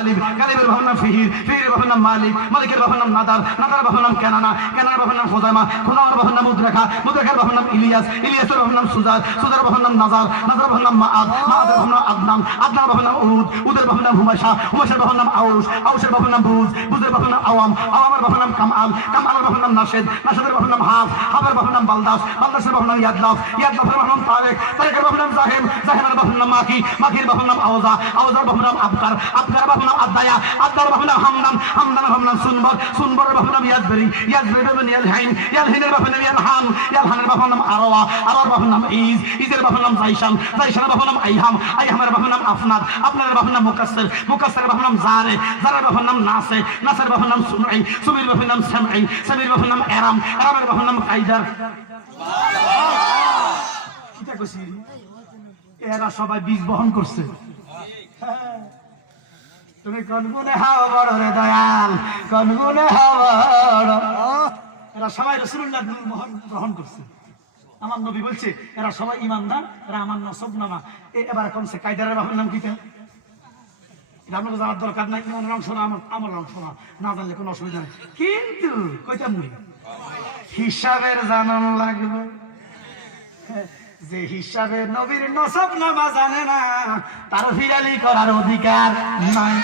গালিব গালিবের বাবার নাম ফিহির ফিহিরের বাবার নাম মালিক মালিকের বাবার নাম নাদার নাদার বাবার নাম কেনানা কেনার বাবার নাম খোজামা খোজামার বাবার নাম মুদ্রেখা মুদ্রেখার বাবার নাম ইলিয়াস ইলিয়াসের বাবার নাম সুজার সুজার বাবার নাম নাজার নাজার বাবার নাম মাআদ মাআদের বাবার নাম আদনাম আদনার বাবার নাম উহুদ উদের বাবার নাম হুমাশা হুমাশার বাবার নাম আউস আউসের বাবার নাম বুজ বুজের বাবার নাম আওয়াম আওয়ামের বাবার নাম কামাল কামালের বাবার নাম নাশেদ নাশেদের বাবার নাম হাফ হাফের বাবার নাম বালদাস বালদাসের বাবার নাম ইয়াদলাফ ইয়াদলাফের বাবার নাম তারেক তারেকের বাবার নাম জাহেম জাহেমের বাবার নাম মাকি মাকির বাবার নাম আওজা আওজার বাবার নাম আবকার আবকার বাবার নাম আদায়া আদার নাম হামদান হামদানের বাবার নাম সুনবর সুনবরের নাম নাম ইয়ালহাইন ইয়ালহাইনের নাম ইয়ালহানের নাম আরওয়া আরওয়ার নাম ইজ ইজের নাম জাইশান জাইশানের নাম আইহাম আইহামের নাম আফনাদ নাম মুকাসসির মুকাসসিরের বাবার নাম জারে জারের নাম নাসে নাসের বাবার নাম সুমাই সুমির বাবার নাম সামঈ সামির নাম এরাম এরামের নাম কাইদার কিটা কইছি এরা সবাই বীজ বহন করছে তুমি কোন গুণে হাওয়া বড় রে দয়াল? কোন গুণে হাওয়া বড়? এরা সবাই রসুল্লাহ গ্রহণ করছে। আমার নবী বলছে, এরা সবাই ইমানদার এরা আমার নসব নামা। এবার কোনছে কায়দারের বাবার নাম কিটা আপনাকে জানার দরকার নাই, ইমানের অংশ না, আমার আমার অংশ না। না জানলে কোনো অসুবিধা নেই। কিন্তু কইতাম হিসাবের জানান লাগবে। যে হিসাবে নবীর নসব নামা জানে না তার ফিরালি করার অধিকার নাই।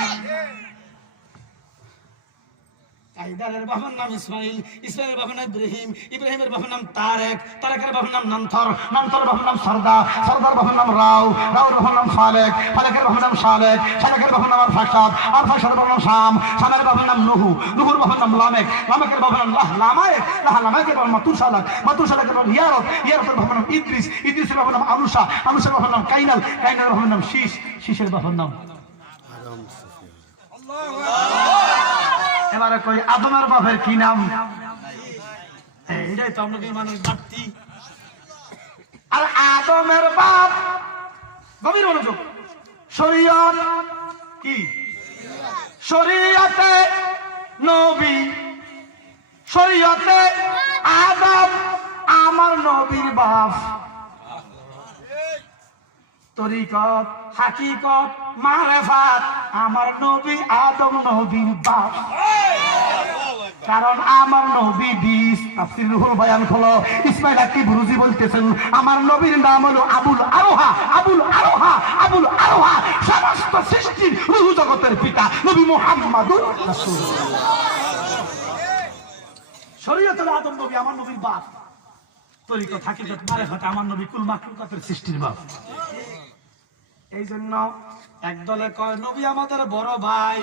কাইদারের বাবার নাম ইসমাইল ইসমাইলের বাবার নাম ইব্রাহিম ইব্রাহিমের বাবার নাম তারেক তারেকের বাবার নাম নান্থর নান্থর বাবার নাম সর্দা সর্দার বাবার নাম রাও রাওর বাবার নাম ফালেক ফালেকের বাবার নাম সালেক সালেকের বাবার নাম আরফাসাদ আরফাসাদের বাবার নাম শাম শামের বাবার নাম নুহু নুহুর বাবার নাম লামেক লামেকের বাবার নাম লাহ লামায়েক লাহ লামায়েকের বাবার মাতুর সালাক মাতুর সালাকের বাবার ইয়ারত ইয়ারতের বাবার নাম ইদ্রিস ইদ্রিসের বাবার নাম আনুষা আনুষের বাবার নাম কাইনাল কাইনালের বাবার নাম শীষ শীষের বাবার নাম এবারে কই আদমের বাপের কি নাম? এইটাই তো মানুষ বাড়তি। আর আদমের বাপ গভীর মনোযোগ। শরীয়ত কি? শরীয়তে নবী। শরীয়তে আদম আমার নবীর বাপ। তরিকত, হাকিকত, মারেফাত, আমার নবী আদম নবীর বাপ। কারণ আমার নবী বিশ। তাফসীর রুহুল বয়ান খোলো। ইসমাইল আকি বুরুজি বলতেছেন, আমার নবীর নাম হলো আবুল আরোহা আবুল আরোহা আবুল আরোহা। সমস্ত সৃষ্টির রুহু জগতের পিতা নবী মুহাম্মাদুর রাসূলুল্লাহ। শরীয়ত হলো আদম নবী আমার নবীর বাপ। তরিকত, হাকিকত, মারেফাত, আমার নবী কুল মাকলুকাতের সৃষ্টির বাপ। এই জন্য একদলে কয়, নবী আমাদের বড় ভাই।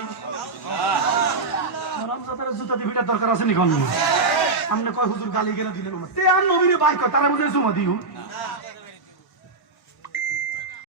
জুতা দিবিটা দরকার আছে নি কোন সামনে কয়, হুজুর গালি কেন দিলেন? তে আর নবীরে ভাই কয়, তারা বুঝে জুমা দিও